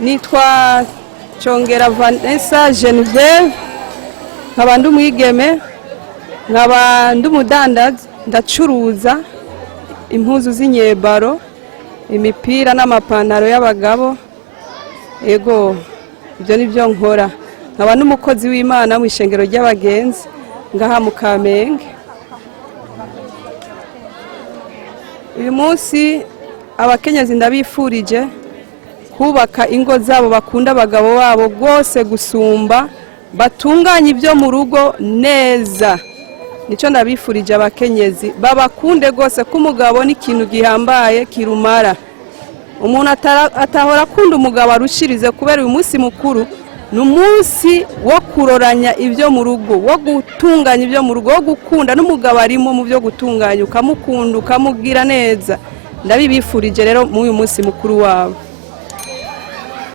Nitwa Chongera Vanessa Genevieve, nkaba ndi umwigeme, nkaba ndi umudandaza, ndacuruza impuzu z'inyebaro, imipira n'amapantaro y'abagabo. Ego ibyo nibyo nkora. Nkaba n'umukozi w'Imana mu ishengero ry'abagenzi ngaha mu Kamenge. Uyu munsi abakenyezi ndabifurije kubaka ingo zabo, bakunda abagabo babo rwose gusumba, batunganye ibyo mu rugo neza. Nico ndabifurije abakenyezi babakunde rwose, ko umugabo ni ikintu gihambaye kirumara. Umuntu atahora akunda umugabo arushirize, kubera uyu munsi mukuru ni umunsi wo kuroranya ibyo mu rugo, wo gutunganya ibyo mu rugo, wo gukunda n'umugabo arimo mu byo gutunganya, ukamukunda ukamugira neza. Ndabibifurije rero mu uyu munsi mukuru wabo.